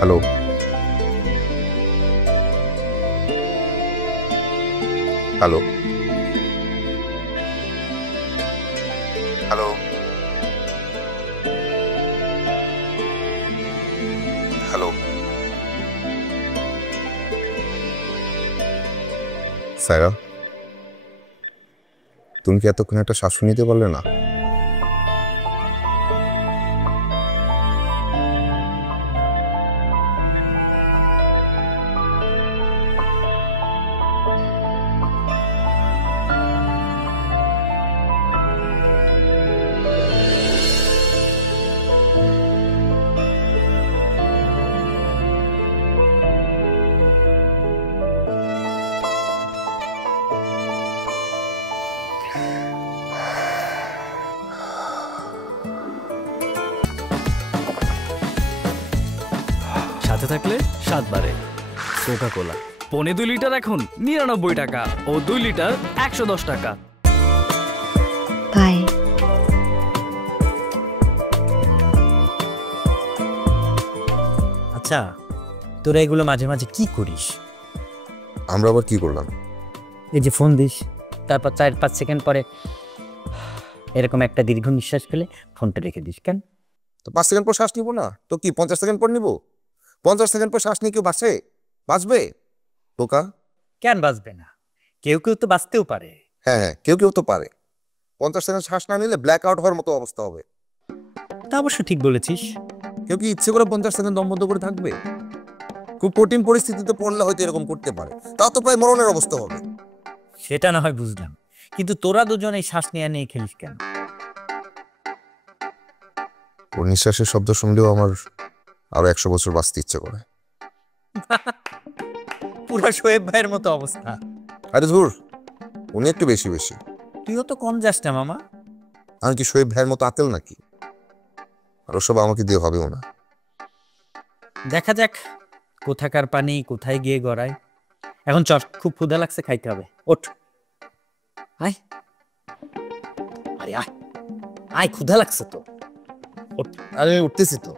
Hello, hello, hello, hello. Saira, তুমি কি এতক্ষণ একটা শ্বাস নিতে পারলে না? সাথে থাকলে 7 বারে কোকা কোলা। 2.5 লিটার এখন 99 টাকা ও 2 লিটার 110 টাকা। বাই। আচ্ছা, তোরা এগুলো মাঝে মাঝে কি করিস? আমরা আবার কি করলাম? এই যে ফোন দিস, তারপর 4-5 সেকেন্ড পরে এরকম একটা দীর্ঘ নিঃশ্বাস ফেলে ফোনটা রেখে দিস কেন? তো 5 সেকেন্ড পর শ্বাস নিব না তো কি 50 সেকেন্ড পর নিব? 50 সেকেন্ড পর শ্বাস নিয়ে কেউ বাঁচবে বোকা? কেন বাঁচবে না? কেউ কেউ তো বাঁচতেও পারে। হ্যাঁ হ্যাঁ, কেউ কেউ তো পারে। 50 সেকেন্ড শ্বাস না নিলে ব্ল্যাক আউট হওয়ার মতো অবস্থা হবে। তা অবশ্য ঠিক বলেছিস। কেউ কি ইচ্ছে করে 50 সেকেন্ড দম বন্ধ করে থাকবে? খুব কঠিন পরিস্থিতিতে পড়লে হয়তো এরকম করতে পারে, তাও তো প্রায় মরণের অবস্থা হবে। সেটা না হয় বুঝলাম, কিন্তু তোরা দুজন এই শ্বাস নিয়ে খেলিস কেন? ওর নিঃশ্বাসের শব্দ শুনলেও আমার আরো 100 বছর বাঁচতে ইচ্ছে করে। পুরো শোয়েব ভাইয়ের মতো অবস্থা। আরে ধুর, উনি একটু বেশি বেশি। তুইও তো কম যাস না মামা। আমি কি শোয়েব ভাইয়ের মতো আতেল নাকি? আর ওসব আমাকে দিয়ে হবেও না। দেখা যাক কোথাকার পানি কোথায় গিয়ে গড়ায়। এখন চল, খুব ক্ষুধা লাগছে, খাইতে হবে। ওঠ, আয়। আরে আয় আয়, ক্ষুধা লাগছে তো। আরে উঠতেছি তো।